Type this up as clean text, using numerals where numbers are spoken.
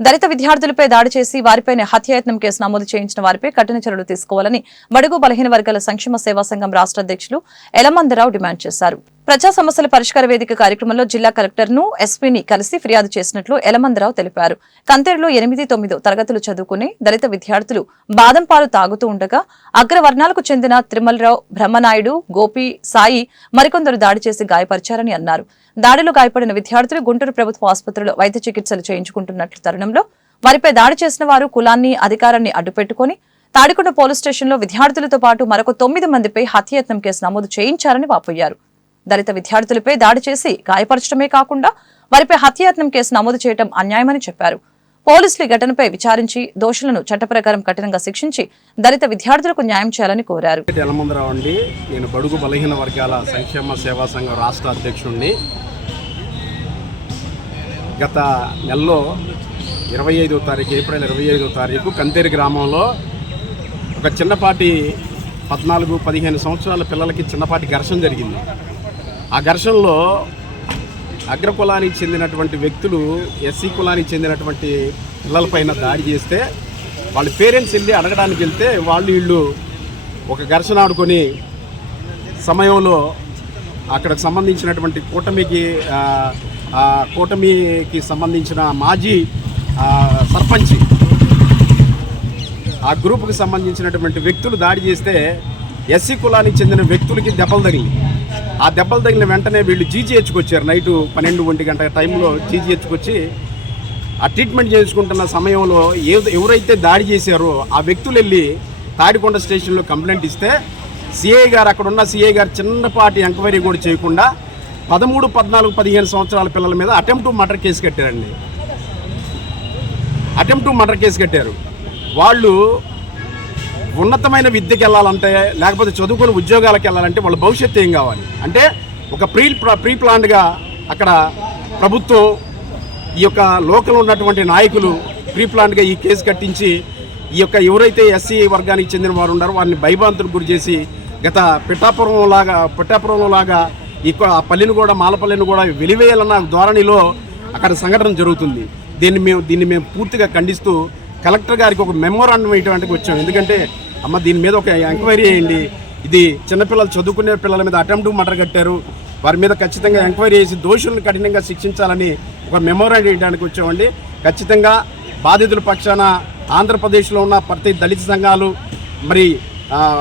దళిత విద్యార్థులపై దాడి చేసి వారిపైనే హత్యాయత్నం కేసు నమోదు చేయించిన వారిపై కఠిన చర్యలు తీసుకోవాలని బడుగు బలహీన వర్గాల సంక్షేమ సేవా సంఘం రాష్ట్ర అధ్యక్షులు ఎలమందరావు డిమాండ్ చేశారు. ప్రజా సమస్యల పరిష్కార వేదిక కార్యక్రమంలో జిల్లా కలెక్టర్ ను ఎస్పీని కలిసి ఫిర్యాదు చేసినట్లు ఎలమందరావు తెలిపారు. కంతేరులో 8-9 తరగతులు చదువుకునే దళిత విద్యార్థులు బాదం పాలు తాగుతూ ఉండగా అగ్రవర్ణాలకు చెందిన త్రిమలరావు, బ్రహ్మనాయుడు, గోపి, సాయి మరికొందరు దాడి చేసి గాయపరిచారని అన్నారు. దాడిలో గాయపడిన విద్యార్థులు గుంటూరు ప్రభుత్వ ఆసుపత్రిలో వైద్య చికిత్సలు చేయించుకుంటున్నట్లు తరుణంలో వారిపై దాడి చేసిన వారు కులాన్ని, అధికారాన్ని అడ్డుపెట్టుకుని తాడికొండ పోలీస్ స్టేషన్లో విద్యార్థులతో పాటు మరొక 9 మందిపై హత్యాయత్నం కేసు నమోదు చేయించారని వాపోయారు. దళిత విద్యార్థులపై దాడి చేసి గాయపరచడమే కాకుండా వారిపై హత్యాయత్నం కేసు నమోదు చేయడం అన్యాయమని చెప్పారు. పోలీసులు ఈ ఘటనపై విచారించి దోషులను చట్టప్రకారం కఠినంగా శిక్షించి దళిత విద్యార్థులకు న్యాయం చేయాలని కోరారు. నేను బడుగు బలహీన వర్గాల సంక్షేమ సేవా సంఘం రాష్ట్ర అధ్యక్షుడిని. గత నెలలో 25వ తారీఖు ఏప్రిల్ 25వ తారీఖు కంతేరు గ్రామంలో ఒక చిన్నపాటి 14-15 సంవత్సరాల పిల్లలకి చిన్నపాటి ఘర్షణ జరిగింది. ఆ ఘర్షణలో అగ్రకులానికి చెందినటువంటి వ్యక్తులు ఎస్సీ కులానికి చెందినటువంటి పిల్లలపైన దాడి చేస్తే వాళ్ళ పేరెంట్స్ వెళ్ళి అడగడానికి వెళ్తే వీళ్ళు ఒక ఘర్షణ ఆడుకొని సమయంలో అక్కడికి సంబంధించినటువంటి కూటమికి సంబంధించిన మాజీ సర్పంచ్ ఆ గ్రూపుకి సంబంధించినటువంటి వ్యక్తులు దాడి చేస్తే ఎస్సీ కులానికి చెందిన వ్యక్తులకి దెబ్బలు తగిలి ఆ దెబ్బలు తగిలిన వెంటనే వీళ్ళు జీజీహెచ్కి వచ్చారు. నైటు 12-1 గంట టైంలో జీజీహెచ్కి వచ్చి ఆ ట్రీట్మెంట్ చేసుకుంటున్న సమయంలో ఎవరైతే దాడి చేశారో ఆ వ్యక్తులు వెళ్ళి తాడికొండ స్టేషన్లో కంప్లైంట్ ఇస్తే సిఐ గారు అక్కడున్న సిఐ గారు చిన్నపాటి ఎంక్వైరీ కూడా చేయకుండా 13, 14, 15 సంవత్సరాల పిల్లల మీద అటెంప్ట్ టు మర్డర్ కేసు కట్టారండి. అటెంప్ట్ టు మర్డర్ కేసు కట్టారు. వాళ్ళు ఉన్నతమైన విద్యకి వెళ్ళాలంటే లేకపోతే చదువుకుని ఉద్యోగాలకు వెళ్ళాలంటే వాళ్ళ భవిష్యత్తు ఏం కావాలి అంటే ఒక ప్రీ ప్లాన్డ్గా అక్కడ ప్రభుత్వం ఈ యొక్క లోకల్ ఉన్నటువంటి నాయకులు ప్రీ ప్లాన్డ్గా ఈ కేసు కట్టించి ఈ యొక్క ఎవరైతే ఎస్సీ వర్గానికి చెందిన వారు ఉన్నారో వారిని భయభ్రాంతులకు గురి చేసి గత పిఠాపురంలో లాగా ఆ పల్లెను కూడా మాలపల్లెను కూడా వెలివేయాలన్న ధోరణిలో అక్కడ సంఘటన జరుగుతుంది. దీన్ని మేము పూర్తిగా ఖండిస్తూ కలెక్టర్ గారికి ఒక మెమోరాండం ఇవ్వడానికి వచ్చాం. ఎందుకంటే అమ్మ దీని మీద ఒక ఎంక్వైరీ చేయండి, ఇది చిన్నపిల్లలు చదువుకునే పిల్లల మీద అటెంప్ట్ మర్డర్ కట్టారు, వారి మీద ఖచ్చితంగా ఎంక్వైరీ చేసి దోషులను కఠినంగా శిక్షించాలని ఒక మెమోరాండం ఇవ్వడానికి వచ్చామండి. ఖచ్చితంగా బాధితుల పక్షాన ఆంధ్రప్రదేశ్లో ఉన్న ప్రతి దళిత సంఘాలు మరి